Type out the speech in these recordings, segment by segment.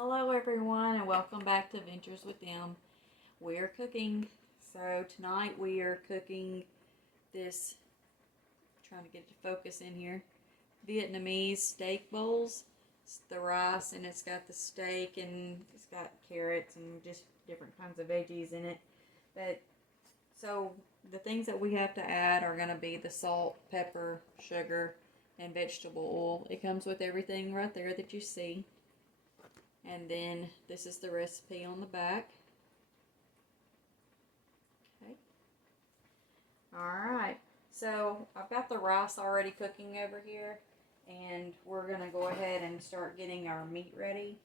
Hello everyone and welcome back to Ventures with Them. We're cooking. So tonight we are cooking this, trying to get the focus in here, Vietnamese steak bowls. It's the rice and it's got the steak and it's got carrots and just different kinds of veggies in it. So the things that we have to add are going to be the salt, pepper, sugar, and vegetable oil. It comes with everything right there that you see. And then this is the recipe on the back. Okay. Alright, so I've got the rice already cooking over here, and we're going to go ahead and start getting our meat ready.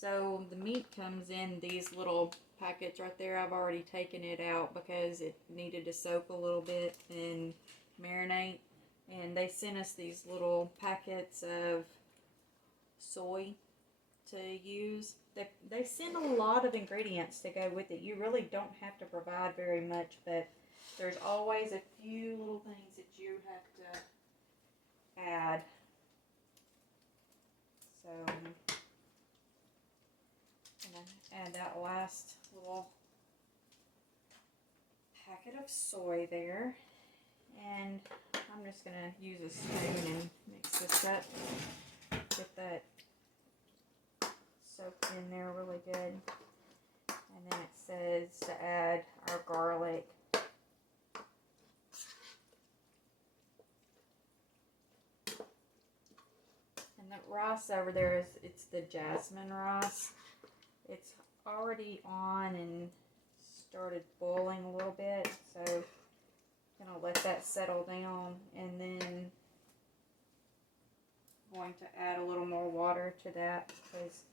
So the meat comes in these little packets right there. I've already taken it out because it needed to soak a little bit and marinate. And they sent us these little packets of soy to use. They send a lot of ingredients to go with it. You really don't have to provide very much, but there's always a few little things that you have to add. So I'm gonna add that last little packet of soy there, and I'm just gonna use a spoon and mix this up. Get that soaked in there really good. And then it says to add our garlic. And the rice over there it's the jasmine rice. It's already on and started boiling a little bit, so I'm gonna let that settle down, and then I'm going to add a little more water to that because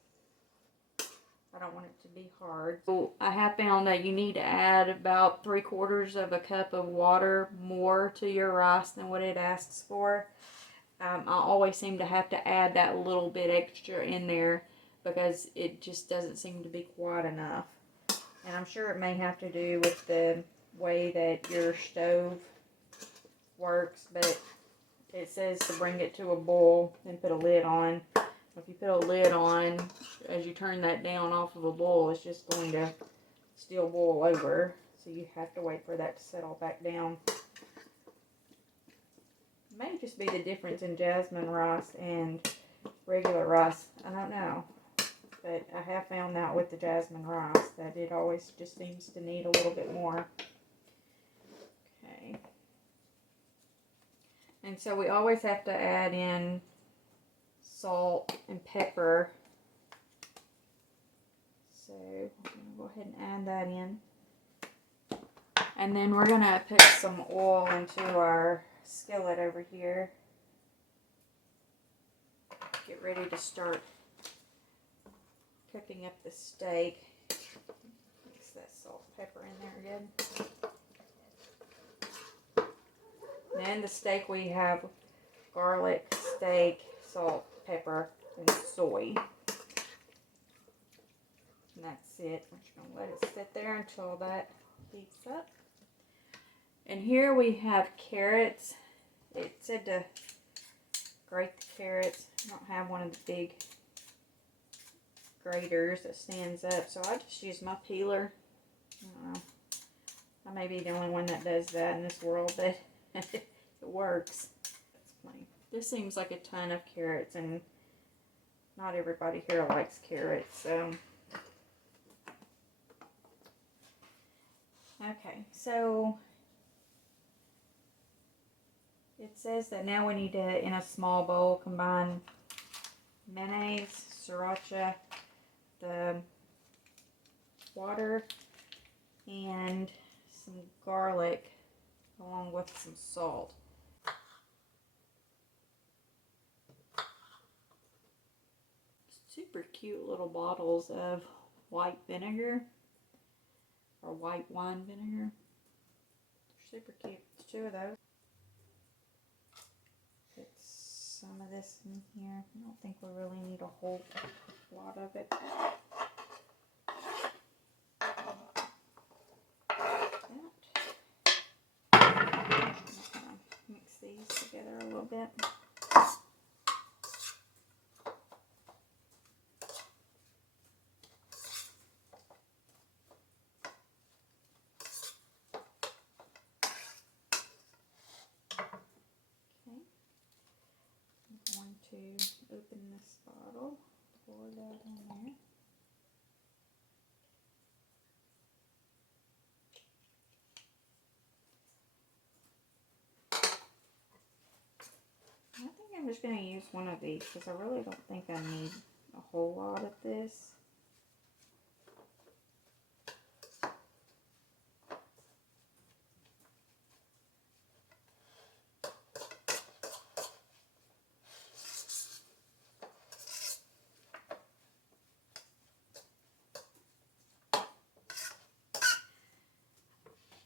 I don't want it to be hard. So I have found that you need to add about 3/4 of a cup of water more to your rice than what it asks for. I always seem to have to add that little bit extra in there because it just doesn't seem to be quite enough. And I'm sure it may have to do with the way that your stove works, but it says to bring it to a boil and put a lid on. If you put a lid on, as you turn that down off of a boil, it's just going to still boil over. So you have to wait for that to settle back down. It may just be the difference in jasmine rice and regular rice. I don't know. But I have found out with the jasmine rice that it always just seems to need a little bit more. Okay. And so we always have to add in salt and pepper. So I'm going to go ahead and add that in. And then we're going to put some oil into our skillet over here. Get ready to start cooking up the steak. Mix that salt and pepper in there good. Then the steak, we have garlic, steak, salt, pepper, and soy. And that's it. I'm just going to let it sit there until that heats up. And here we have carrots. It said to grate the carrots. I don't have one of the big graters that stands up, so I just use my peeler. I don't know. I may be the only one that does that in this world, but it works. That's funny. This seems like a ton of carrots, and not everybody here likes carrots, so. Okay, so it says that now we need to, in a small bowl, combine mayonnaise, sriracha, the water, and some garlic, along with some salt. Super cute little bottles of white vinegar, or white wine vinegar. They're super cute. There's 2 of those. Put some of this in here. I don't think we really need a whole lot of it. Mix these together a little bit. this bottle. Pour that in there. I think I'm just going to use one of these because I really don't think I need a whole lot of this.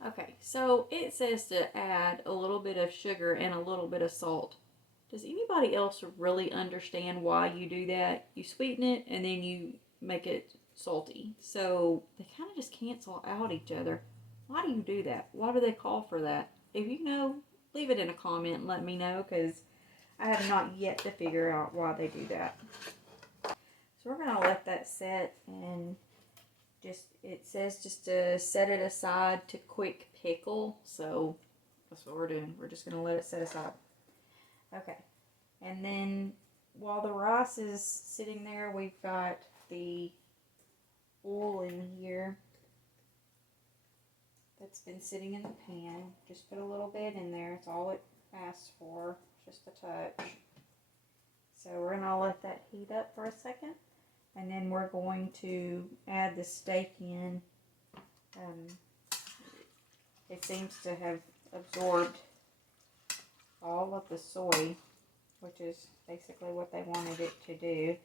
Okay, so it says to add a little bit of sugar and a little bit of salt. Does anybody else really understand why you do that? You sweeten it and then you make it salty. So they kind of just cancel out each other. Why do you do that? Why do they call for that? If you know, leave it in a comment and let me know, because I have not yet to figure out why they do that. So we're going to let that set, and it says just to set it aside to quick pickle. So that's what we're doing. We're just going to let it set aside. Okay. And then while the rice is sitting there, we've got the oil in here that's been sitting in the pan. Just put a little bit in there. It's all it asks for, just a touch. So we're going to let that heat up for a second. And then we're going to add the steak in. It seems to have absorbed all of the soy, which is basically what they wanted it to do.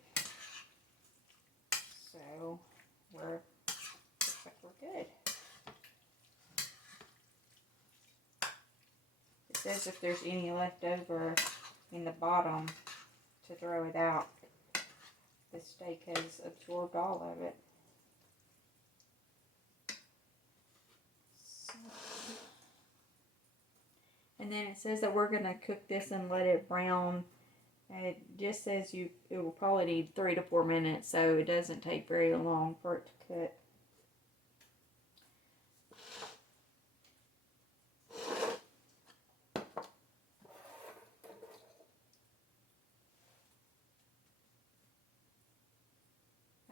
So looks like we're good. It says if there's any left over in the bottom to throw it out. The steak has absorbed all of it. So, and then it says that we're going to cook this and let it brown. It just says it will probably need 3 to 4 minutes, so it doesn't take very long for it to cook.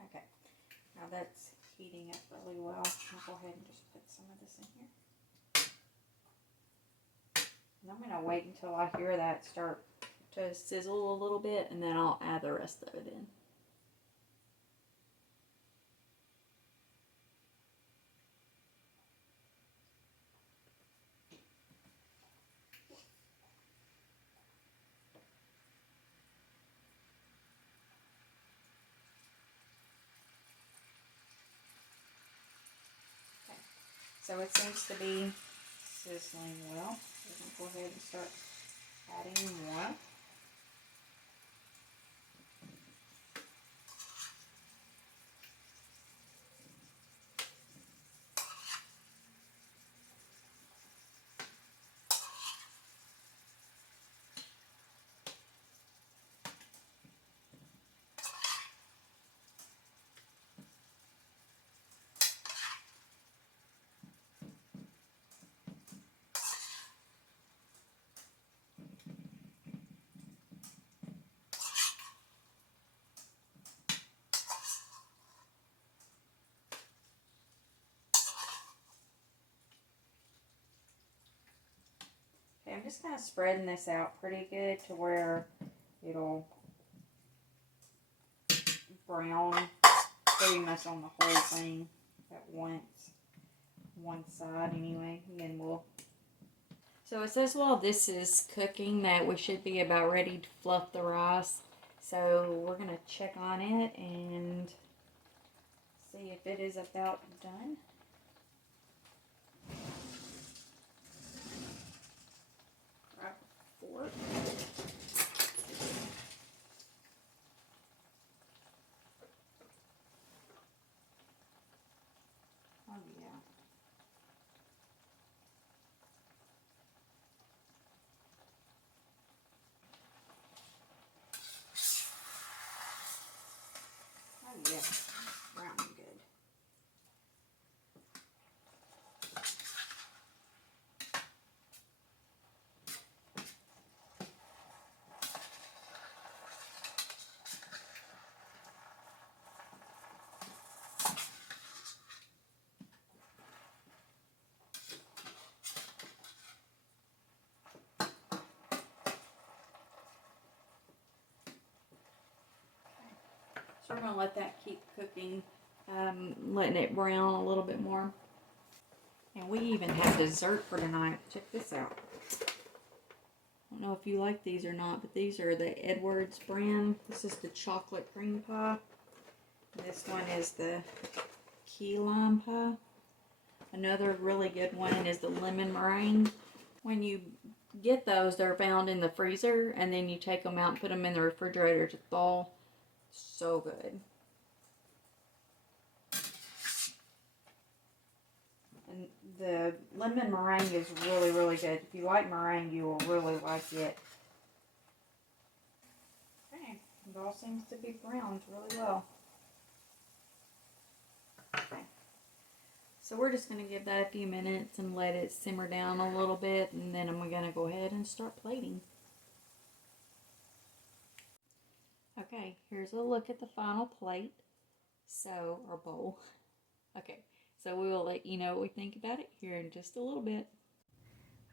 Okay, now that's heating up really well. I'll go ahead and just put some of this in here. And I'm going to wait until I hear that start to sizzle a little bit, and then I'll add the rest of it in. Okay, so it seems to be sizzling well. We're going to go ahead and start adding more. Okay, I'm just kind of spreading this out pretty good to where it'll brown pretty much on the whole thing at once. One side anyway, and then we'll... So it says while this is cooking that we should be about ready to fluff the rice. So we're going to check on it and see if it is about done. Grab a fork. Oh yeah. Oh yeah, brown good. So we're going to let that keep cooking, letting it brown a little bit more. And we even have dessert for tonight. Check this out. I don't know if you like these or not, but these are the Edwards brand. This is the chocolate cream pie. This one is the key lime pie. Another really good one is the lemon meringue. When you get those, they're found in the freezer, and then you take them out and put them in the refrigerator to thaw. So good. And the lemon meringue is really, really good. If you like meringue, you will really like it. Okay, it all seems to be browned really well. Okay. So we're just going to give that a few minutes and let it simmer down a little bit, and then I'm going to go ahead and start plating. Okay, here's a look at the final plate. So, or bowl. Okay, so we will let you know what we think about it here in just a little bit.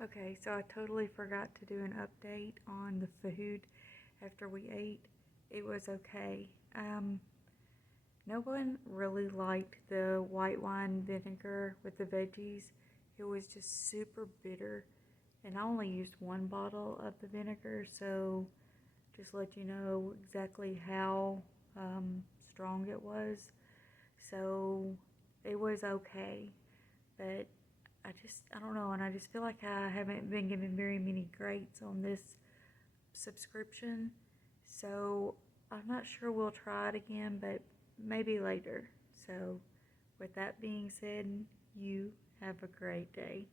Okay, so I totally forgot to do an update on the food after we ate. It was okay. No one really liked the white wine vinegar with the veggies. It was just super bitter, and I only used one bottle of the vinegar, so just let you know exactly how strong it was. So it was okay, but I don't know, and I just feel like I haven't been given very many grates on this subscription, so I'm not sure we'll try it again, but maybe later. So with that being said, you have a great day.